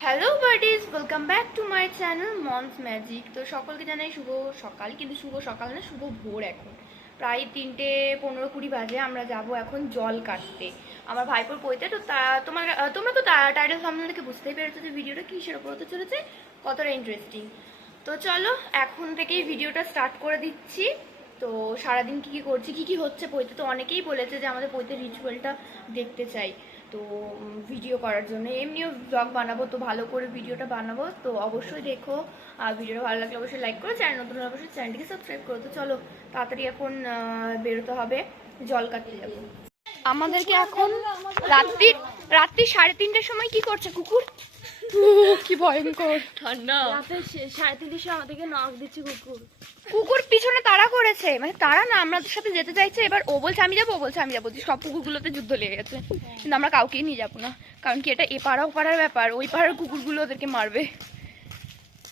Hello birdies, welcome back to my channel mom's magic. তো সকলকে জানাই শুভ সকাল, কিন্তু শুভ সকাল না, শুভ ভোর। এখন প্রায় 3:15-20 বাজে। আমরা যাব এখন জল কাটতে আমার ভাইপোর পইতে। তো তোমরা তো টাইটেল থাম্বনেল থেকে বুঝতেই পেরেছো যে ভিডিওটা কিসের ওপর হতে চলেছে, কতটা ইন্টারেস্টিং। তো চলো এখন থেকেই ভিডিওটা স্টার্ট করে দিচ্ছি। তো সারাদিন কী করছি, কী হচ্ছে পইতে, তো অনেকেই বলেছে যে আমাদের পইতে রিচুয়ালটা দেখতে চাই। তো ভিডিও করার জন্য এমনিও ব্লগ বানাবো, তো ভালো করে ভিডিওটা বানাবো। তো অবশ্যই দেখো, আর ভিডিওটা ভালো লাগলে অবশ্যই লাইক করো, চ্যানেল নতুন হলে অবশ্যই চ্যানেলটিকে সাবস্ক্রাইব করো। তো চলো তাড়াতাড়ি এখন বেরোতে হবে, জল কাটতে যাবো। আমাদেরকে এখন রাত্রি 3:30টার সময় কি করছে কুকুর, কি ভয়ঙ্কর ঠান্ডা। রাতে 3:30টার সময় আমাদেরকে নক দিচ্ছে কুকুর পিছনে তাড়া করেছে, মানে তারা না আমাদের সাথে যেতে চাইছে। এবার ও বলছে আমি যাবো, ও বলছে আমি যাবো। সব কুকুরগুলোতে যুদ্ধ লেগে গেছে, কিন্তু আমরা কাউকেই নিয়ে যাবো না, কারণ কি এটা এ পাড়া ও পাড়ার ব্যাপার, ওই পাড়ার কুকুরগুলো ওদেরকে মারবে।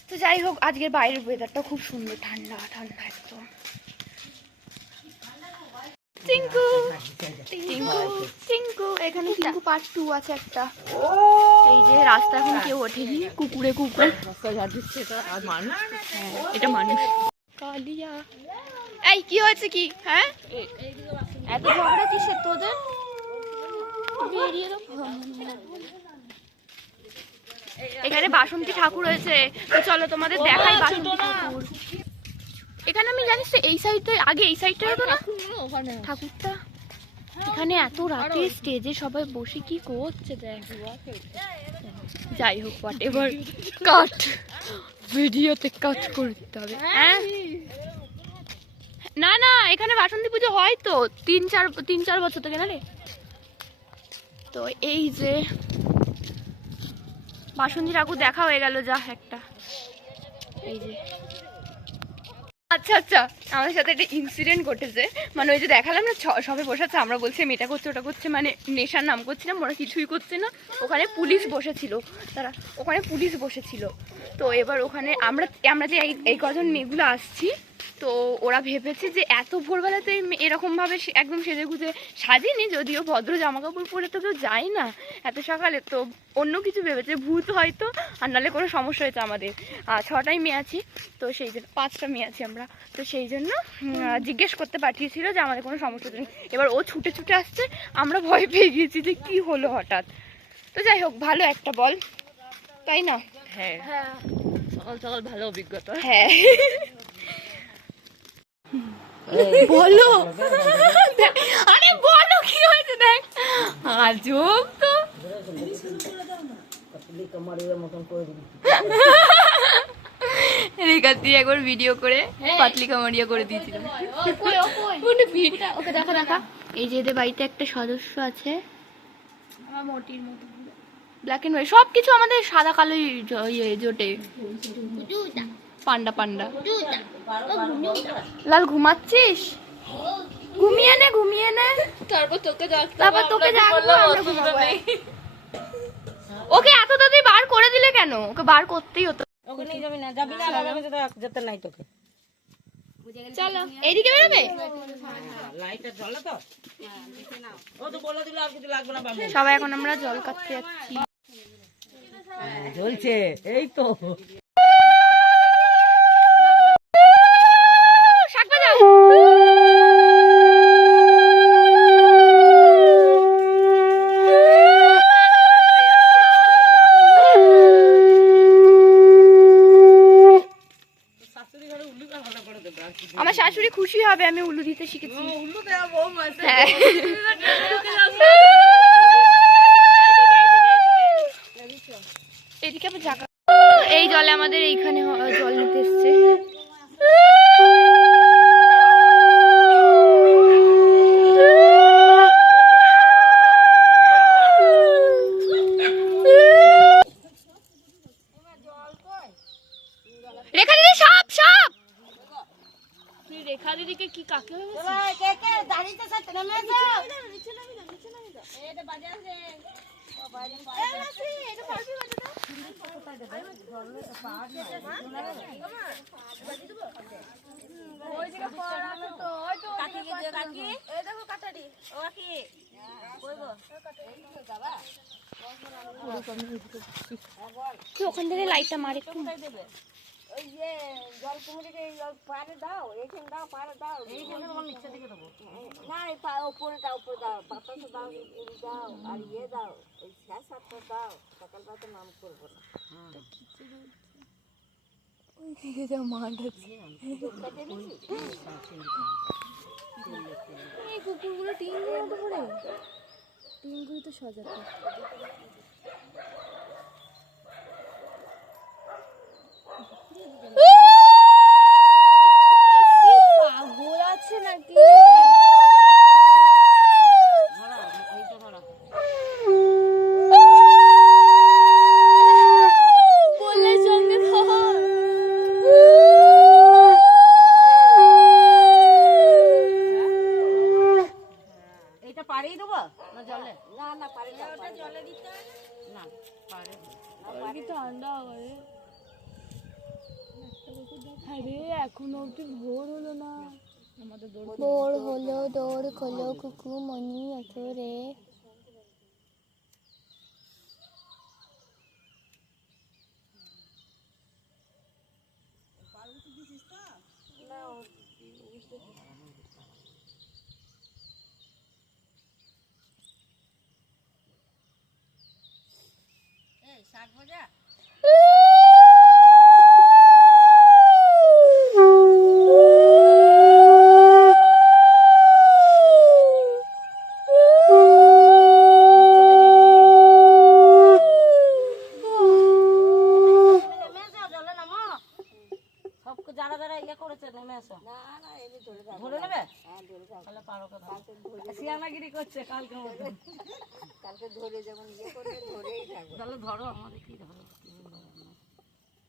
তো যাই হোক, আজকের বাইরের ওয়েদারটা খুব সুন্দর, ঠান্ডা ঠান্ডা একদম। টিঙ্কু টিঙ্কু টিঙ্কু, এখানে টিঙ্কু পার্ট 2 আছে একটা। এই যে রাস্তা এখন কেউ ওঠেনি, কুকুরে কুকুর এটা মানুষ। কালিয়া, এই কি হয়েছে কি? হ্যাঁ, এত ঝগড়া কিসের তোদের? এখানে বাসন্তী ঠাকুর হয়েছে, তো চলো তোমাদের দেখাই বাসন্তী ঠাকুর। এখানে আমি জানিস তো এই সাইডটা, আগে এই সাইডটা হতো না ঠাকুরটা। এখানে এত রাতে স্টেজে সবাই বসে কি করছে দেখ। যাই হোক, হোয়াট এভার, কাট ভিডিওতে কাট করতে হবে। হ্যাঁ না না, এখানে বাসন্তী পুজো হয় তো 3-4 বছর থেকে না রে। তো এই যে বাসন্তী ঠাকুর দেখা হয়ে গেল যা একটা। এই যে আচ্ছা আচ্ছা, আমাদের সাথে একটা ইনসিডেন্ট ঘটেছে। মানে ওই যে দেখালাম না সবে বসাচ্ছে, আমরা বলছি এটা করছে ওটা করছে, মানে নেশার নাম করছিলাম, ওরা কিছুই করছে না। ওখানে পুলিশ বসেছিল, পুলিশ বসেছিল। তো এবার ওখানে আমরা যে এই কজন মেয়েগুলো আসছি, তো ওরা ভেবেছে যে এত ভোরবেলাতে এরকমভাবে একদম সেজে গুজে সাজিনি, যদিও ভদ্র জামা কাপড় পরে তো কেউ যায় না এত সকালে। তো অন্য কিছু ভেবেছে, ভূত হয়তো, আর নাহলে কোনো সমস্যা হয়েছে আমাদের। 6টাই মেয়ে আছি, তো সেই জন্য 5টা মেয়ে আছি আমরা, তো সেই জন্য জিজ্ঞেস করতে পাঠিয়েছিল যে আমাদের কোনো সমস্যা নেই। এবার ও ছুটে ছুটে আসছে, আমরা ভয় পেয়ে গিয়েছি যে কি হলো হঠাৎ। তো যাই হোক, ভালো একটা বল, তাই না? হ্যাঁ হ্যাঁ, সকাল সকাল ভালো অভিজ্ঞতা। হ্যাঁ বলো, আরে বলো কি হয়েছে দেখ। আজব তো, রেখাতি একবার ভিডিও করে পাতলি কামারিয়া করে দিয়েছিলাম। ওকে দেখা দেখা। এই যে এদের বাড়িতে একটা সদস্য আছে, মোটির মতো ব্ল্যাক এন্ড হোয়াইট, সবকিছু আমাদের সাদা কালোই জোটে। পান্ডা পান্ডা। লাল ঘুমাচ্ছিস? ঘুমিয়ে নে, তারপর তোকে জাগবো। ওকে এত তাড়াতাড়ি বার করে দিলে কেন? ওকে বার করতেই হতো। চলো এইদিকে বেরোবে। সবাই এখন আমরা জল কাটতে যাচ্ছি। জ্বলছে এই তো। আমার শাশুড়ি খুশি হবে, আমি উলু দিতে শিখেছি। এদিকে আবার জায়গা, এই জলে আমাদের এইখানে জল নিতে এসছে। রেখা দিদি সাপ সাপ, রেখা দিদিকে কি কাকে ওখান থেকে লাইটটা মারে একটু। ওই যে জল কুমড়িকে পাড়ে দাও, এইখানে দাও, পাড়ে দাও, এইখানে তোমার নিচে দিকে দেবো না, এই উপরে দাও, উপরে দাও, বাতাসে দাও, দাও আর দাও, ওই শেষ হাতটা দাও, সকালবেলা তো নাম করবো না। এই কুকুরগুলো টিনগুলো তো পড়ে, টিনগুলো তো সজাতে। পাগল আছে নাকি? বললে সঙ্গে ধর। এটা পাড়েই দেবো না জলে? না না, পাড়ে দাও, জলে দিতে না, পাড়ে পাড়ে ঠান্ডা হবে। আরে এখনো অব্দি ভোর হলো না। ভোর হলো, দৌড় খোলো কুকু মনি এতো রে। শাক ভাজা যারা যারা ইয়ে করেছে নেমে আসো। না না, এমনি ধরে যাও। ধরে নেবে? হ্যাঁ ধরে যাও। তাহলে পারো কথা। কালকে ধরে সিয়ানাগিরি করছে কালকে মতো। কালকে ধরে যেমন ইয়ে করবে ধরেই থাকবে। তাহলে ধরো, আমাদের কি ধরো?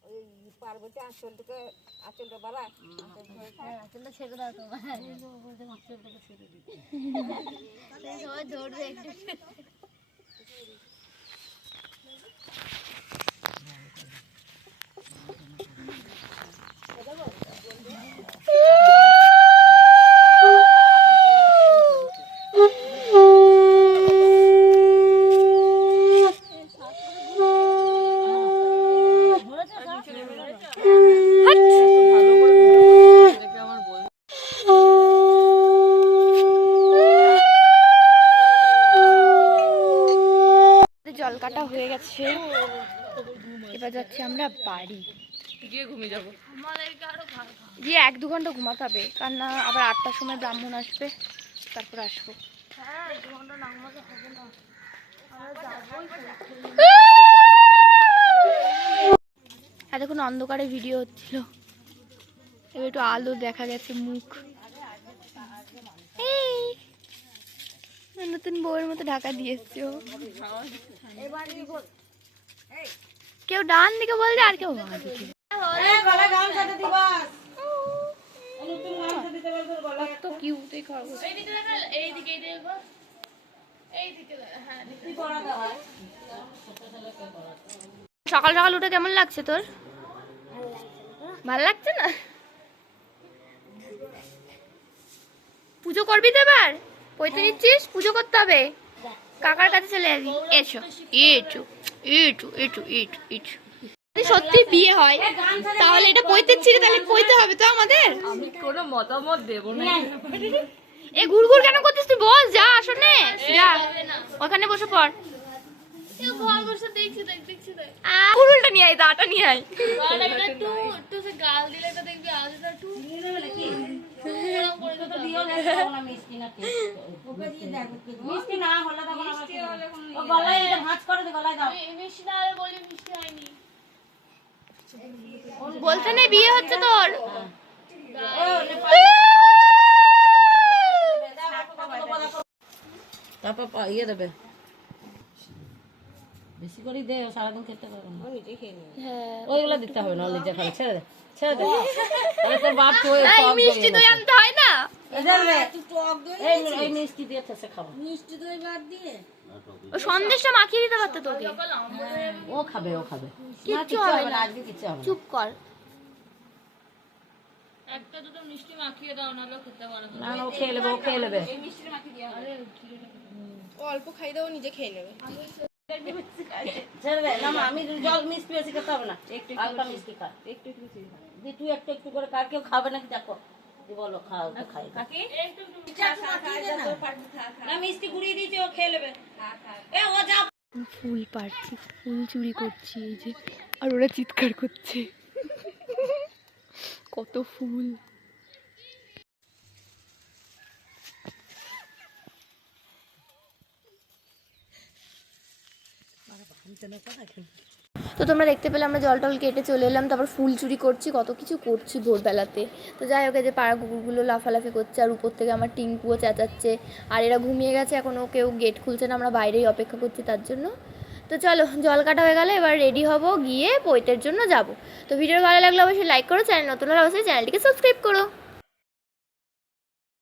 ওই পার্বতী আঁচলটা বাড়া। আঁচলটা ছেড়ে দাও তোমার। বলতে আঁচলটাকে ছেড়ে দিতে। সবাই ধরবে একটু। জল কাটা হয়ে গেছে, এবার যাচ্ছি আমরা বাড়ি গিয়ে ঘুমিয়ে যাবো। গিয়ে 1-2 ঘন্টা ঘুমাতে হবে, কারণ না আবার 8টার সময় ব্রাহ্মণ আসবে, তারপর আসবো। এতক্ষণ অন্ধকারে ভিডিও হচ্ছিল, এবার একটু আলো দেখা গেছে, মুখ। নতুন বউয়ের মতো ঢাকা দিয়ে এসছে। কেউ ডান দিকে বলছে আর কেউ বাঁ দিকে। সকাল সকাল উঠে কেমন লাগছে তোর? ভালো লাগছে না? পুজো করবি তো এবার? পয়তে নিচ্ছিস? পুজো করতে হবে, কাকার কাছে চলে যাবি। এসো এটু এটু এটু এটু এটু। সত্যি বিয়ে হয় তাহলে এটা পয়তে ছিঁড়ে, তাহলে পয়তে হবে তো আমাদের। আমি কোনো মতামত দেবো না। এ ঘুরঘুর কেন করছিস তুই? বস, যা আসনে যা, ওখানে বসে পড়। উল্টা নিয়ে আয়, দাটা নিয়ে আয়। বলছে না বিয়ে হচ্ছে তোর। তারপর ইয়ে দেবে, বেশি করে দে, সারাদিন খেতে পারবে না। ওইগুলো দিতে হবে না, নিজে খাবে। ছেড়ে দে, ছেড়ে দে। তোর বাপ মিষ্টি দই আনতে হয় না? এই মিষ্টি দিয়ে ঠেসে খাবো। মিষ্টি দই বাদ দিয়ে সন্দেশটা মাখিয়ে দিতে পারতো তোকে। ও খাবে, ও খাবে, কিচ্ছু হবে না, আজকে কিচ্ছু হবে না। চুপ কর। একটা দুটো মিষ্টি মাখিয়ে দাও, নাহলে খেতে পারবে না না, ও খেয়ে নেবে, ও খেয়ে নেবে। অল্প খাই দাও, নিজে খেয়ে নেবে। ছেড়ে দে না মা, আমি জল মিষ্টি বেশি খেতে হবে না, হালকা মিষ্টি খা। দি তুই একটু একটু করে খা, কেউ খাবে নাকি দেখো। দি বলো খাও তো খাই। না মিষ্টি গুড়িয়ে দিয়েছে, ও খেয়ে নেবে। এ ও যা। ফুল পাড়ছি, ফুল চুরি করছি এই যে, আর ওরা চিৎকার করছে কত ফুল। তো তোমরা দেখতে পেলে আমরা জল টল কেটে চলে এলাম, তারপর ফুল চুরি করছি, কত কিছু করছি ভোরবেলাতে। তো যাই হোক, এই যে পাড়া কুকুরগুলো লাফালাফি করছে, আর উপর থেকে আমার টিঙ্কুও চেঁচাচ্ছে, আর এরা ঘুমিয়ে গেছে, এখনও কেউ গেট খুলছে না, আমরা বাইরেই অপেক্ষা করছি তার জন্য। তো চলো, জল কাটা হয়ে গেলে এবার রেডি হব, গিয়ে পৈতের জন্য যাব। তো ভিডিও ভালো লাগলে অবশ্যই লাইক করো, চ্যানেল নতুন হলে অবশ্যই চ্যানেলটিকে সাবস্ক্রাইব করো।